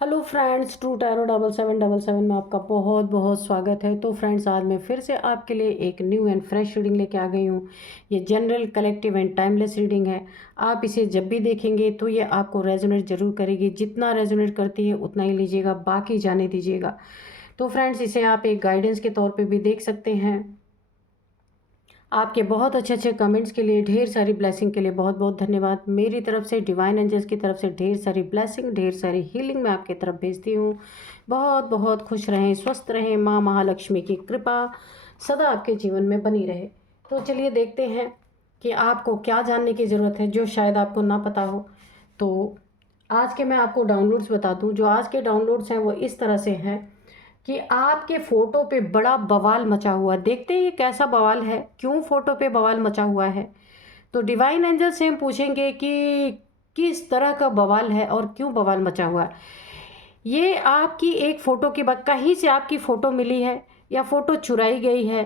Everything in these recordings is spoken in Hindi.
हेलो फ्रेंड्स, ट्रू टैरो 7777 में आपका बहुत बहुत स्वागत है। तो फ्रेंड्स, आज मैं फिर से आपके लिए एक न्यू एंड फ्रेश रीडिंग लेके आ गई हूँ। ये general, collective and timeless reading है। आप इसे जब भी देखेंगे तो ये आपको रेजोनेट जरूर करेगी। जितना रेजोनेट करती है उतना ही लीजिएगा, बाकी जाने दीजिएगा। तो फ्रेंड्स, इसे आप एक गाइडेंस के तौर पर भी देख सकते हैं। आपके बहुत अच्छे अच्छे कमेंट्स के लिए, ढेर सारी ब्लेसिंग के लिए बहुत बहुत धन्यवाद। मेरी तरफ से, डिवाइन एंजल्स की तरफ से ढेर सारी ब्लेसिंग, ढेर सारी हीलिंग मैं आपकी तरफ भेजती हूँ। बहुत बहुत खुश रहें, स्वस्थ रहें। माँ महालक्ष्मी की कृपा सदा आपके जीवन में बनी रहे। तो चलिए देखते हैं कि आपको क्या जानने की ज़रूरत है जो शायद आपको ना पता हो। तो आज के मैं आपको डाउनलोड्स बता दूँ। जो आज के डाउनलोड्स हैं वो इस तरह से हैं कि आपके फोटो पे बड़ा बवाल मचा हुआ। देखते हैं ये कैसा बवाल है, क्यों फोटो पे बवाल मचा हुआ है। तो डिवाइन एंजल से हम पूछेंगे कि किस तरह का बवाल है और क्यों बवाल मचा हुआ है। ये आपकी एक फ़ोटो की बात, कहीं से आपकी फ़ोटो मिली है या फ़ोटो चुराई गई है,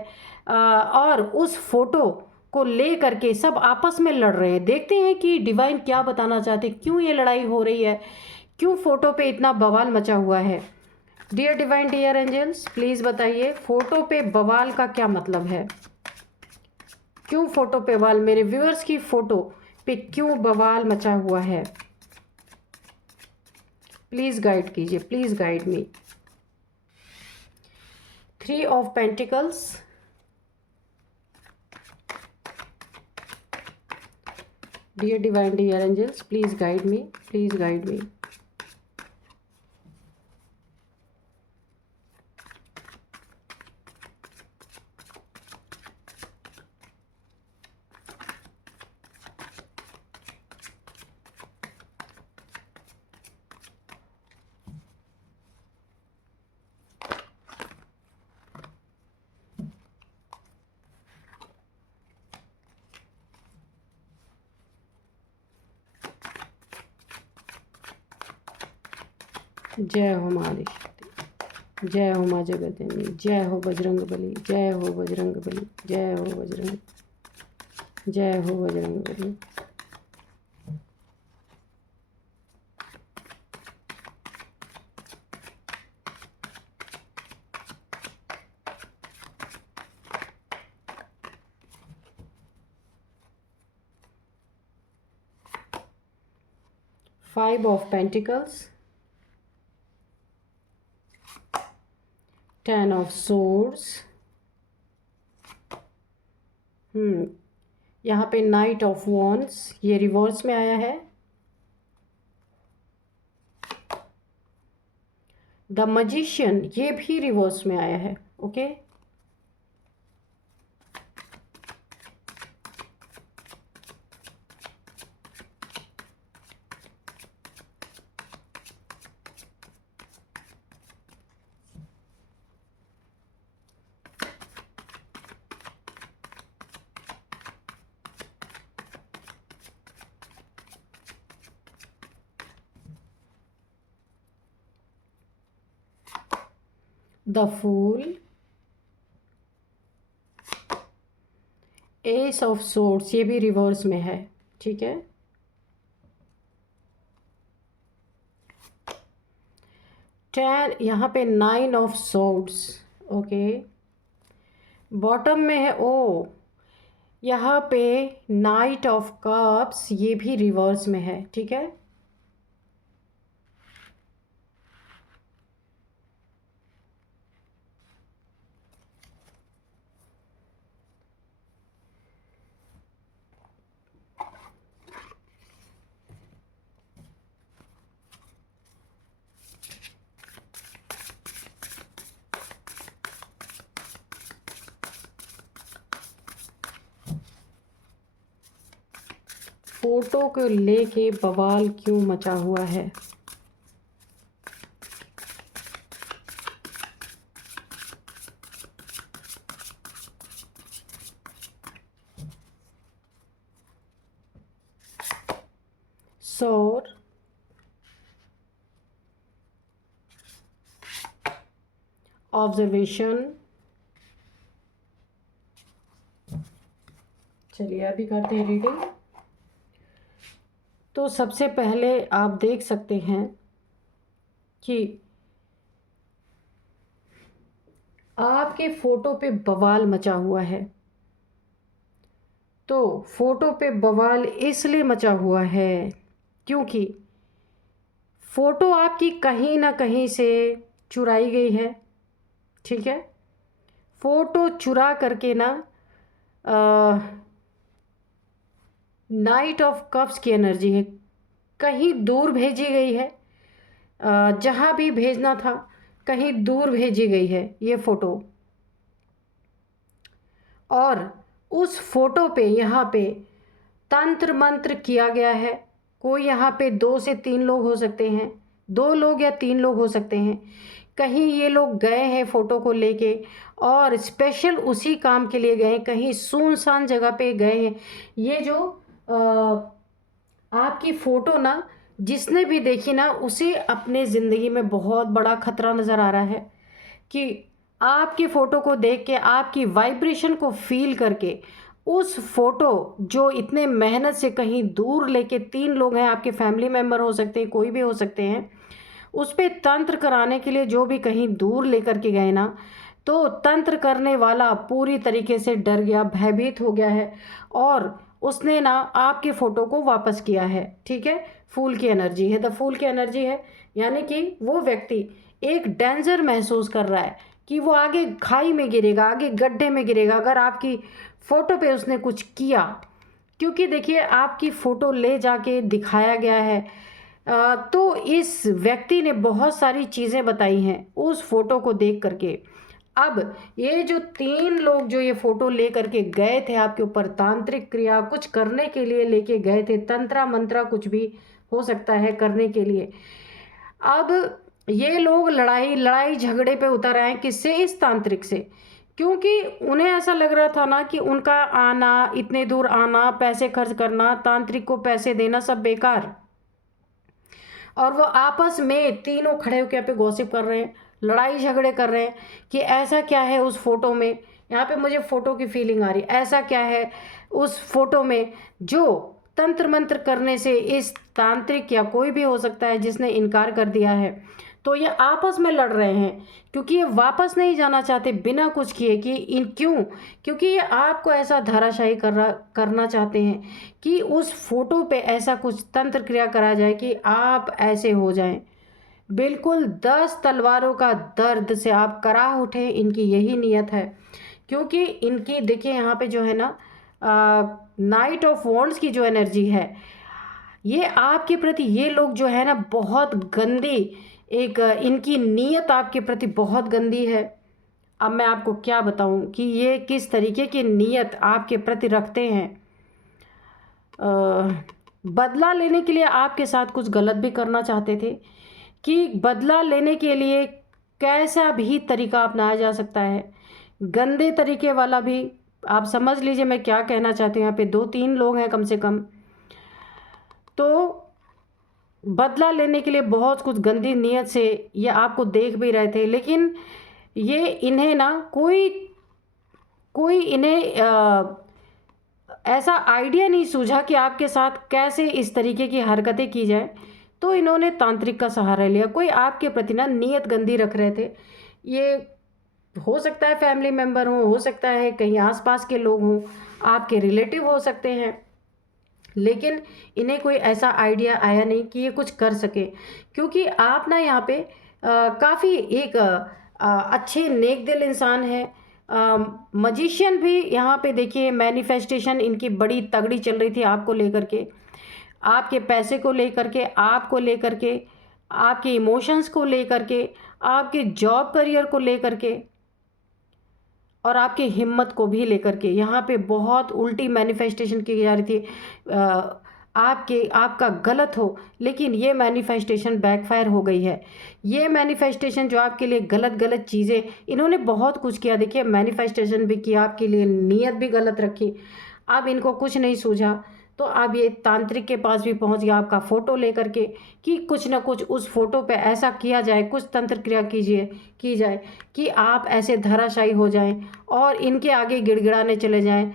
और उस फोटो को ले करके सब आपस में लड़ रहे हैं। देखते हैं कि डिवाइन क्या बताना चाहते हैं, क्यों ये लड़ाई हो रही है, क्यों फ़ोटो पे इतना बवाल मचा हुआ है। Dear divine, dear angels, please बताइए फोटो पे बवाल का क्या मतलब है। क्यों फोटो पे बवाल, मेरे व्यूअर्स की फोटो पे क्यों बवाल मचा हुआ है। प्लीज़ गाइड कीजिए, please guide me. 3 of pentacles, dear divine, dear angels, please guide me, please guide me. 'जय हो माँ शक्ति, जय हो माँ जगदम्बे, जय हो बजरंग बली, जय हो बजरंग बली, जय हो बजरंग, जय हो Bajrang Bali. 5 of pentacles, 10 of swords, यहाँ पे नाइट ऑफ वॉन्ड्स, ये रिवर्स में आया है। द मैजिशियन, ये भी रिवर्स में आया है। Okay, the fool, ace of swords, ये भी रिवर्स में है। ठीक है, 10, यहाँ पे 9 ऑफ सोर्ड्स। ओके, बॉटम में है ओ, यहाँ पे नाइट ऑफ कप्स, ये भी रिवर्स में है। ठीक है, फोटो को लेके बवाल क्यों मचा हुआ है। सोर, ऑब्जर्वेशन। चलिए अभी करते हैं रीडिंग। तो सबसे पहले आप देख सकते हैं कि आपके फ़ोटो पे बवाल मचा हुआ है। तो फ़ोटो पे बवाल इसलिए मचा हुआ है क्योंकि फ़ोटो आपकी कहीं ना कहीं से चुराई गई है। ठीक है, फ़ोटो चुरा करके ना नाइट ऑफ कप्स की एनर्जी है, कहीं दूर भेजी गई है। जहाँ भी भेजना था कहीं दूर भेजी गई है ये फ़ोटो। और उस फोटो पे यहाँ पे तंत्र मंत्र किया गया है। कोई यहाँ पे 2 से 3 लोग हो सकते हैं, 2 लोग या 3 लोग हो सकते हैं। कहीं ये लोग गए हैं फ़ोटो को लेके और स्पेशल उसी काम के लिए गए हैं, कहीं सुनसान जगह पे गए हैं। ये जो आपकी फ़ोटो ना जिसने भी देखी ना उसे अपने ज़िंदगी में बहुत बड़ा खतरा नज़र आ रहा है कि आपकी फ़ोटो को देख के, आपकी वाइब्रेशन को फील करके उस फोटो जो इतने मेहनत से कहीं दूर लेके 3 लोग हैं, आपके फैमिली मेम्बर हो सकते हैं, कोई भी हो सकते हैं, उस पे तंत्र कराने के लिए जो भी कहीं दूर लेकर के गए ना, तो तंत्र करने वाला पूरी तरीके से डर गया, भयभीत हो गया है और उसने ना आपके फ़ोटो को वापस किया है। ठीक है, फूल की एनर्जी है, द फूल की एनर्जी है, यानी कि वो व्यक्ति एक डेंजर महसूस कर रहा है कि वो आगे खाई में गिरेगा, आगे गड्ढे में गिरेगा अगर आपकी फ़ोटो पे उसने कुछ किया। क्योंकि देखिए आपकी फ़ोटो ले जाके दिखाया गया है, तो इस व्यक्ति ने बहुत सारी चीज़ें बताई हैं उस फोटो को देख करके। अब ये जो 3 लोग जो ये फोटो ले करके गए थे आपके ऊपर, तांत्रिक क्रिया कुछ करने के लिए लेके गए थे, तंत्रा मंत्रा कुछ भी हो सकता है करने के लिए। अब ये लोग लड़ाई लड़ाई झगड़े पे उतर आए, किससे? इस तांत्रिक से। क्योंकि उन्हें ऐसा लग रहा था ना कि उनका आना, इतने दूर आना, पैसे खर्च करना, तांत्रिक को पैसे देना सब बेकार। और वो आपस में तीनों खड़े होकर यहाँ पे गॉसिप कर रहे हैं, लड़ाई झगड़े कर रहे हैं कि ऐसा क्या है उस फोटो में। यहाँ पे मुझे फोटो की फीलिंग आ रही, ऐसा क्या है उस फोटो में जो तंत्र मंत्र करने से इस तांत्रिक या कोई भी हो सकता है जिसने इनकार कर दिया है। तो ये आपस में लड़ रहे हैं क्योंकि ये वापस नहीं जाना चाहते बिना कुछ किए कि इन क्यों, क्योंकि ये आपको ऐसा धाराशाही करना चाहते हैं कि उस फोटो पे ऐसा कुछ तंत्र क्रिया करा जाए कि आप ऐसे हो जाएं, बिल्कुल 10 तलवारों का दर्द से आप कराह उठे। इनकी यही नीयत है क्योंकि इनकी देखिए यहाँ पे जो है ना नाइट ऑफ वॉन्ड्स की जो एनर्जी है, ये आपके प्रति, ये लोग जो है ना बहुत गंदी, एक इनकी नीयत आपके प्रति बहुत गंदी है। अब मैं आपको क्या बताऊं कि ये किस तरीके की नीयत आपके प्रति रखते हैं। बदला लेने के लिए आपके साथ कुछ गलत भी करना चाहते थे कि बदला लेने के लिए कैसा भी तरीका अपनाया जा सकता है, गंदे तरीके वाला भी। आप समझ लीजिए मैं क्या कहना चाहती हूँ। यहाँ पे 2-3 लोग हैं कम से कम, तो बदला लेने के लिए बहुत कुछ गंदी नीयत से ये आपको देख भी रहे थे, लेकिन ये इन्हें ना कोई इन्हें ऐसा आइडिया नहीं सूझा कि आपके साथ कैसे इस तरीके की हरकतें की जाए, तो इन्होंने तांत्रिक का सहारा लिया। कोई आपके प्रति ना नीयत गंदी रख रहे थे। ये हो सकता है फैमिली मेम्बर हो सकता है कहीं आसपास के लोग हों, आपके रिलेटिव हो सकते हैं, लेकिन इन्हें कोई ऐसा आइडिया आया नहीं कि ये कुछ कर सके। क्योंकि आप ना यहाँ पे काफ़ी एक अच्छे नेक दिल इंसान है। मजिशियन भी यहाँ पे देखिए, मैनिफेस्टेशन इनकी बड़ी तगड़ी चल रही थी आपको लेकर के, आपके पैसे को लेकर के, आपको लेकर के, आपके इमोशंस को लेकर के, आपके जॉब करियर को लेकर के और आपकी हिम्मत को भी लेकर के। यहाँ पे बहुत उल्टी मैनिफेस्टेशन की जा रही थी। आपका गलत हो, लेकिन ये मैनिफेस्टेशन बैकफायर हो गई है। ये मैनिफेस्टेशन जो आपके लिए गलत गलत चीज़ें, इन्होंने बहुत कुछ किया। देखिए मैनिफेस्टेशन भी किया आपके लिए, नीयत भी गलत रखी। अब इनको कुछ नहीं सूझा तो अब ये तांत्रिक के पास भी पहुंच गया आपका फ़ोटो लेकर के कि कुछ ना कुछ उस फोटो पे ऐसा किया जाए, कुछ तंत्र क्रिया की जाए कि आप ऐसे धराशायी हो जाएं और इनके आगे गिड़गिड़ाने चले जाएं।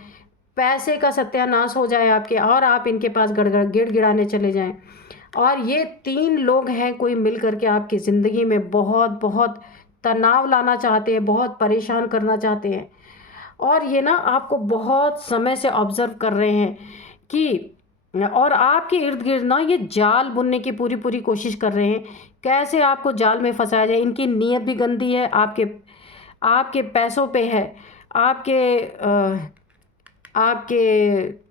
पैसे का सत्यानाश हो जाए आपके, और आप इनके पास गड़गड़ गिड़गिड़ाने चले जाएं। और ये 3 लोग हैं कोई मिल करके आपकी ज़िंदगी में बहुत बहुत तनाव लाना चाहते हैं, बहुत परेशान करना चाहते हैं। और ये ना आपको बहुत समय से ऑब्ज़र्व कर रहे हैं कि, और आपके इर्द गिर्द ना ये जाल बुनने की पूरी पूरी कोशिश कर रहे हैं, कैसे आपको जाल में फंसाया जाए। इनकी नीयत भी गंदी है, आपके आपके पैसों पे है, आपके आपके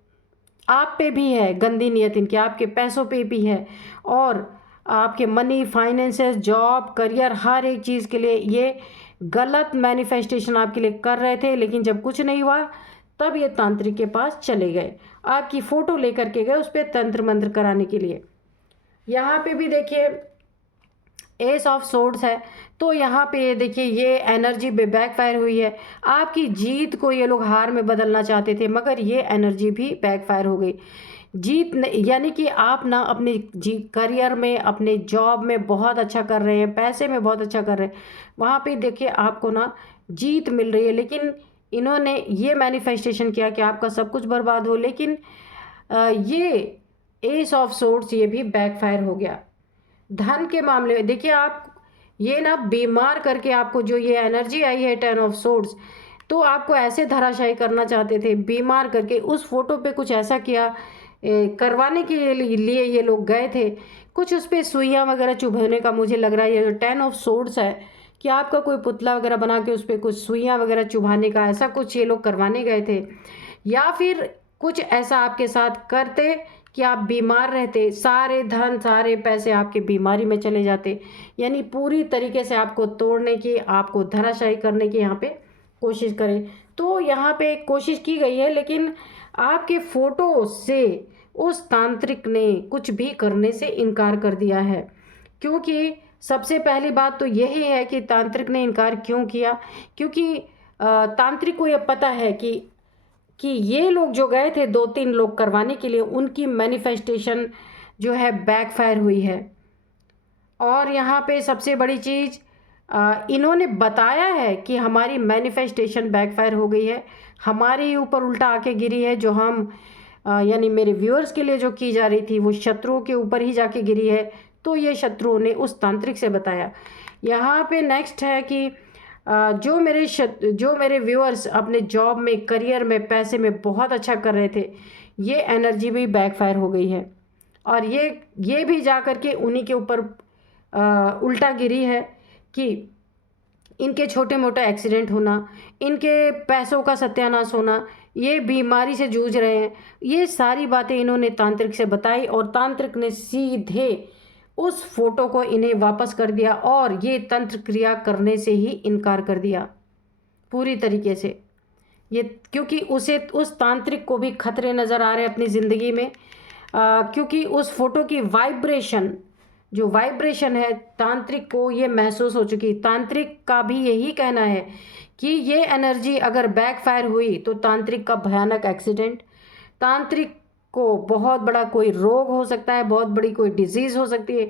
आप पे भी है गंदी नीयत इनकी, आपके पैसों पे भी है। और आपके मनी, फाइनेंसेस, जॉब, करियर, हर एक चीज़ के लिए ये गलत मैनिफेस्टेशन आपके लिए कर रहे थे। लेकिन जब कुछ नहीं हुआ तब ये तांत्रिक के पास चले गए, आपकी फ़ोटो लेकर के गए उस पर तंत्र मंत्र कराने के लिए। यहाँ पे भी देखिए एस ऑफ सोर्ड्स है, तो यहाँ पे ये देखिए ये एनर्जी बैकफायर हुई है। आपकी जीत को ये लोग हार में बदलना चाहते थे, मगर ये एनर्जी भी बैकफायर हो गई। जीत यानी कि आप ना अपने करियर में, अपने जॉब में बहुत अच्छा कर रहे हैं, पैसे में बहुत अच्छा कर रहे हैं, वहाँ पे देखिए आपको ना जीत मिल रही है। लेकिन इन्होंने ये मैनिफेस्टेशन किया कि आपका सब कुछ बर्बाद हो, लेकिन ये एस ऑफ सोर्ड्स ये भी बैकफायर हो गया। धन के मामले में देखिए आप ये ना बीमार करके आपको जो ये एनर्जी आई है 10 ऑफ सोर्ड्स, तो आपको ऐसे धराशायी करना चाहते थे, बीमार करके उस फोटो पे कुछ ऐसा किया करवाने के लिए ये लोग गए थे, कुछ उस पर सुइयाँ वगैरह चुभने का मुझे लग रहा है। ये जो 10 ऑफ सोर्ड्स है कि आपका कोई पुतला वगैरह बना के उस पर कुछ सुइयाँ वगैरह चुभाने का, ऐसा कुछ ये लोग करवाने गए थे। या फिर कुछ ऐसा आपके साथ करते कि आप बीमार रहते, सारे धन सारे पैसे आपके बीमारी में चले जाते। यानी पूरी तरीके से आपको तोड़ने की, आपको धराशायी करने की यहाँ पे कोशिश करें। तो यहाँ पे कोशिश की गई है, लेकिन आपके फ़ोटो से उस तांत्रिक ने कुछ भी करने से इनकार कर दिया है। क्योंकि सबसे पहली बात तो यही है कि तांत्रिक ने इनकार क्यों किया, क्योंकि तांत्रिक को यह पता है कि ये लोग जो गए थे 2-3 लोग करवाने के लिए, उनकी मैनिफेस्टेशन जो है बैकफायर हुई है। और यहाँ पे सबसे बड़ी चीज़ इन्होंने बताया है कि हमारी मैनिफेस्टेशन बैकफायर हो गई है, हमारे ही ऊपर उल्टा आके गिरी है। जो हम यानी मेरे व्यूअर्स के लिए जो की जा रही थी वो शत्रुओं के ऊपर ही जाके गिरी है। तो ये शत्रुओं ने उस तांत्रिक से बताया। यहाँ पे नेक्स्ट है कि जो मेरे व्यूअर्स अपने जॉब में, करियर में, पैसे में बहुत अच्छा कर रहे थे, ये एनर्जी भी बैकफायर हो गई है। और ये भी जा कर के उन्हीं के ऊपर उल्टा गिरी है कि इनके छोटे मोटे एक्सीडेंट होना, इनके पैसों का सत्यानाश होना, ये बीमारी से जूझ रहे हैं। ये सारी बातें इन्होंने तांत्रिक से बताई और तांत्रिक ने सीधे उस फोटो को इन्हें वापस कर दिया और ये तंत्र क्रिया करने से ही इनकार कर दिया पूरी तरीके से। ये क्योंकि उस तांत्रिक को भी खतरे नज़र आ रहे हैं अपनी ज़िंदगी में, क्योंकि उस फोटो की जो वाइब्रेशन है तांत्रिक को ये महसूस हो चुकी। तांत्रिक का भी यही कहना है कि ये एनर्जी अगर बैकफायर हुई तो तांत्रिक का भयानक एक्सीडेंट, तांत्रिक को बहुत बड़ा कोई रोग हो सकता है, बहुत बड़ी कोई डिजीज़ हो सकती है,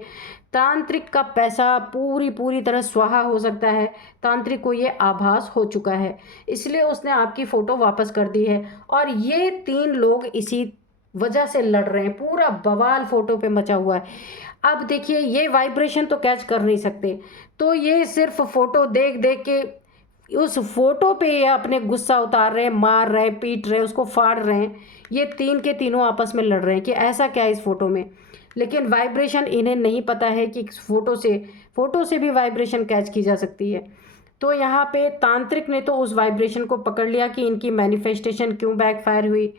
तांत्रिक का पैसा पूरी तरह स्वाहा हो सकता है। तांत्रिक को ये आभास हो चुका है, इसलिए उसने आपकी फ़ोटो वापस कर दी है। और ये 3 लोग इसी वजह से लड़ रहे हैं, पूरा बवाल फ़ोटो पे मचा हुआ है। अब देखिए ये वाइब्रेशन तो कैच कर नहीं सकते, तो ये सिर्फ फ़ोटो देख देख के उस फोटो पे ये अपने गुस्सा उतार रहे हैं, मार रहे हैं, पीट रहे हैं, उसको फाड़ रहे हैं। ये 3 के तीनों आपस में लड़ रहे हैं कि ऐसा क्या है इस फोटो में। लेकिन वाइब्रेशन इन्हें नहीं पता है कि फोटो से भी वाइब्रेशन कैच की जा सकती है। तो यहाँ पे तांत्रिक ने तो उस वाइब्रेशन को पकड़ लिया कि इनकी मैनिफेस्टेशन क्यों बैकफायर हुई,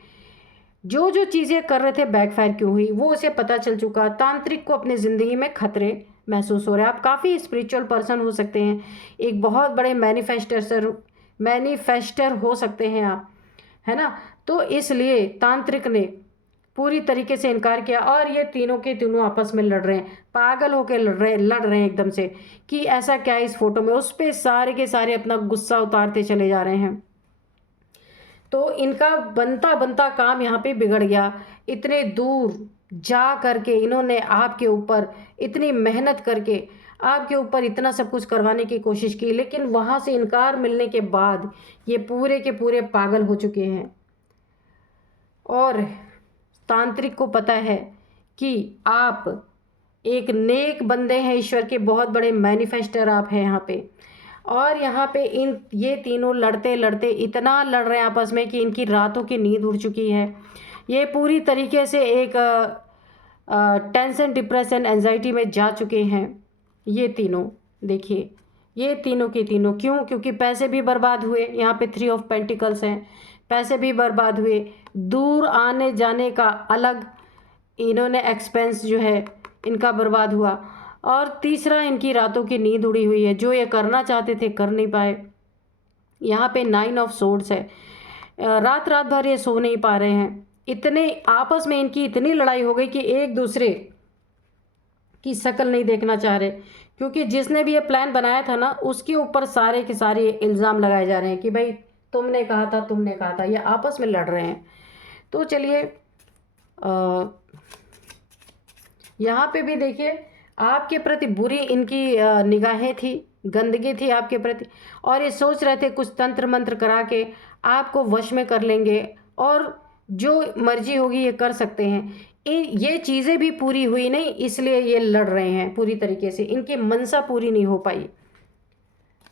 जो चीज़ें कर रहे थे बैकफायर क्यों हुई, वो उसे पता चल चुका। तांत्रिक को अपने ज़िंदगी में खतरे महसूस हो रहे हैं। आप काफ़ी स्पिरिचुअल पर्सन हो सकते हैं, एक बहुत बड़े मैनिफेस्टर हो सकते हैं आप, है ना। तो इसलिए तांत्रिक ने पूरी तरीके से इनकार किया और ये तीनों के तीनों आपस में लड़ रहे हैं, पागल होकर लड़ रहे हैं एकदम से कि ऐसा क्या है इस फोटो में। उस पर सारे के सारे अपना गुस्सा उतारते चले जा रहे हैं। तो इनका बनता काम यहाँ पे बिगड़ गया। इतने दूर जा करके इन्होंने आपके ऊपर इतनी मेहनत करके आपके ऊपर इतना सब कुछ करवाने की कोशिश की, लेकिन वहाँ से इनकार मिलने के बाद ये पूरे के पूरे पागल हो चुके हैं। और तांत्रिक को पता है कि आप एक नेक बंदे हैं ईश्वर के, बहुत बड़े मैनिफेस्टर आप हैं यहाँ पे। और यहाँ पे ये तीनों लड़ते लड़ते इतना लड़ रहे हैं आपस में कि इनकी रातों की नींद उड़ चुकी है। ये पूरी तरीके से एक टेंशन, डिप्रेशन, एंजाइटी में जा चुके हैं ये तीनों। देखिए ये तीनों के तीनों, क्यों? क्योंकि पैसे भी बर्बाद हुए। यहाँ पे 3 ऑफ पेंटिकल्स हैं, पैसे भी बर्बाद हुए, दूर आने जाने का अलग इन्होंने एक्सपेंस जो है इनका बर्बाद हुआ, और तीसरा इनकी रातों की नींद उड़ी हुई है, जो ये करना चाहते थे कर नहीं पाए। यहाँ पे 9 ऑफ सोर्ड्स है, रात रात भर ये सो नहीं पा रहे हैं। इतने आपस में इनकी इतनी लड़ाई हो गई कि एक दूसरे की शक्ल नहीं देखना चाह रहे, क्योंकि जिसने भी ये प्लान बनाया था ना उसके ऊपर सारे के सारे इल्ज़ाम लगाए जा रहे हैं कि भाई तुमने कहा था, तुमने कहा था। ये आपस में लड़ रहे हैं। तो चलिए यहाँ पे भी देखिए आपके प्रति बुरी इनकी निगाहें थी, गंदगी थी आपके प्रति, और ये सोच रहे थे कुछ तंत्र मंत्र करा के आपको वश में कर लेंगे और जो मर्जी होगी ये कर सकते हैं। ये चीज़ें भी पूरी हुई नहीं, इसलिए ये लड़ रहे हैं पूरी तरीके से। इनकी मनसा पूरी नहीं हो पाई।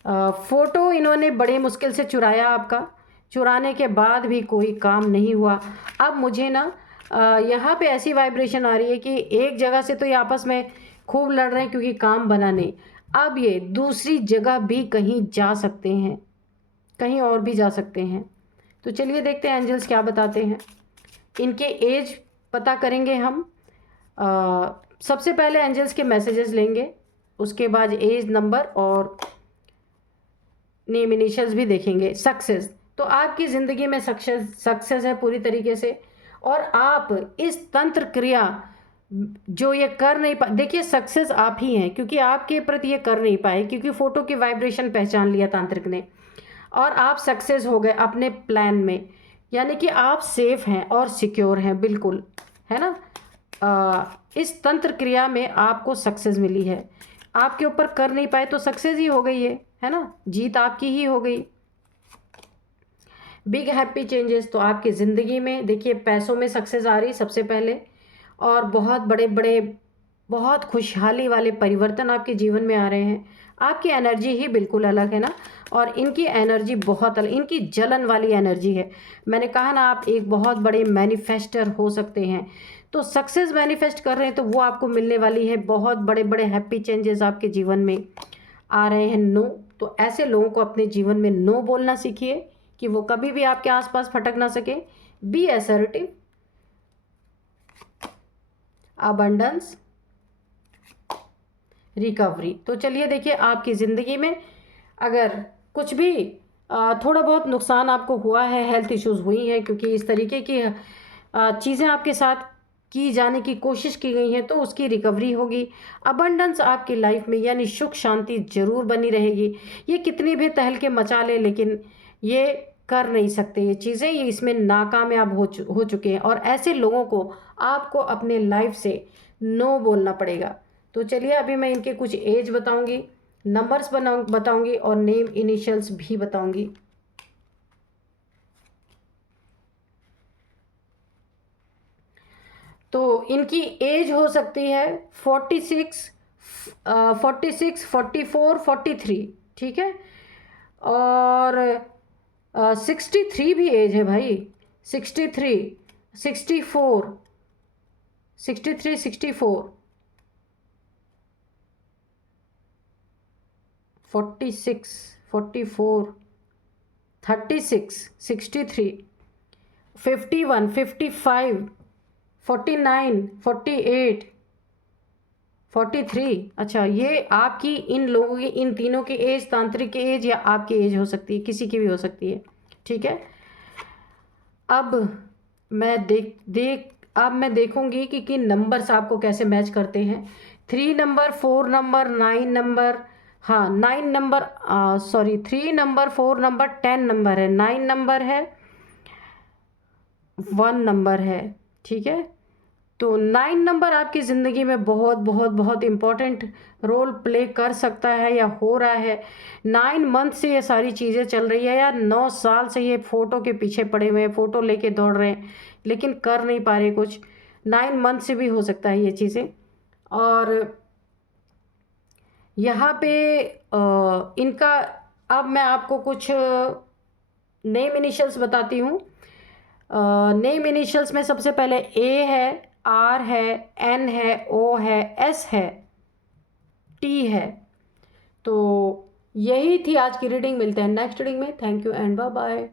फ़ोटो इन्होंने बड़े मुश्किल से चुराया आपका, चुराने के बाद भी कोई काम नहीं हुआ। अब मुझे ना यहाँ पे ऐसी वाइब्रेशन आ रही है कि एक जगह से तो ये आपस में खूब लड़ रहे हैं क्योंकि काम बना नहीं, अब ये दूसरी जगह भी कहीं जा सकते हैं, कहीं और भी जा सकते हैं। तो चलिए देखते हैं एंजल्स क्या बताते हैं। इनके एज पता करेंगे हम। सबसे पहले एंजल्स के मैसेजेस लेंगे, उसके बाद एज, नंबर और नेम इनिशियल्स भी देखेंगे। सक्सेस, तो आपकी ज़िंदगी में सक्सेस है पूरी तरीके से, और आप इस तंत्र क्रिया जो ये कर नहीं पा, देखिए सक्सेस आप ही हैं क्योंकि आपके प्रति ये कर नहीं पाए, क्योंकि फ़ोटो की वाइब्रेशन पहचान लिया तांत्रिक ने, और आप सक्सेस हो गए अपने प्लान में, यानी कि आप सेफ हैं और सिक्योर हैं बिल्कुल, है ना। इस तंत्र क्रिया में आपको सक्सेस मिली है, आपके ऊपर कर नहीं पाए तो सक्सेस ही हो गई है ना, जीत आपकी ही हो गई। बिग हैप्पी चेंजेस, तो आपकी ज़िंदगी में देखिए पैसों में सक्सेस आ रही सबसे पहले, और बहुत बड़े बड़े बहुत खुशहाली वाले परिवर्तन आपके जीवन में आ रहे हैं। आपकी एनर्जी ही बिल्कुल अलग है ना, और इनकी एनर्जी बहुत अलग, इनकी जलन वाली एनर्जी है। मैंने कहा ना आप एक बहुत बड़े मैनिफेस्टर हो सकते हैं, तो सक्सेस मैनिफेस्ट कर रहे हैं तो वो आपको मिलने वाली है। बहुत बड़े बड़े हैप्पी चेंजेस आपके जीवन में आ रहे हैं। नो, तो ऐसे लोगों को अपने जीवन में नो बोलना सीखिए कि वो कभी भी आपके आसपास फटक ना सके। Be assertive, abundance, recovery. तो चलिए देखिए आपकी ज़िंदगी में अगर कुछ भी थोड़ा बहुत नुकसान आपको हुआ है, हेल्थ इश्यूज़ हुई हैं क्योंकि इस तरीके की चीज़ें आपके साथ की जाने की कोशिश की गई हैं, तो उसकी रिकवरी होगी। अबंडेंस आपकी लाइफ में यानी सुख शांति जरूर बनी रहेगी। ये कितनी भी तहलके मचा ले लेकिन ये कर नहीं सकते ये चीज़ें, ये इसमें नाकामयाब हो चुके हैं, और ऐसे लोगों को आपको अपने लाइफ से नो बोलना पड़ेगा। तो चलिए अभी मैं इनके कुछ एज बताऊंगी, नंबर्स बताऊंगी और नेम इनिशियल्स भी बताऊंगी। तो इनकी एज हो सकती है 46, 46, 44, 43, ठीक है, और 63 भी एज है भाई, 63, 64, 63, 64, 46, 44, 36, 63, 51, 55, 49, 48, 43। अच्छा, ये आपकी इन लोगों की, इन तीनों की एज, तांत्रिक की एज या आपकी एज हो सकती है, किसी की भी हो सकती है, ठीक है। अब मैं अब मैं देखूंगी कि नंबर्स आपको कैसे मैच करते हैं। 3 नंबर, 4 नंबर, 9 नंबर, हाँ 9 number, sorry 3 number, 4 number, 10 number है, 9 नंबर है, 1 नंबर है, ठीक है। तो 9 नंबर आपकी ज़िंदगी में बहुत बहुत बहुत इम्पोर्टेंट रोल प्ले कर सकता है या हो रहा है। 9 मंथ से ये सारी चीज़ें चल रही है, या 9 साल से ये फ़ोटो के पीछे पड़े हुए हैं, फ़ोटो लेके दौड़ रहे हैं लेकिन कर नहीं पा रहे कुछ। 9 मंथ से भी हो सकता है ये चीज़ें। और यहाँ पे इनका अब मैं आपको कुछ नेम इनिशियल्स बताती हूँ। नेम इनिशियल्स में सबसे पहले ए है, आर है, एन है, ओ है, एस है, टी है। तो यही थी आज की रीडिंग। मिलते हैं नेक्स्ट रीडिंग में। Thank you and bye bye.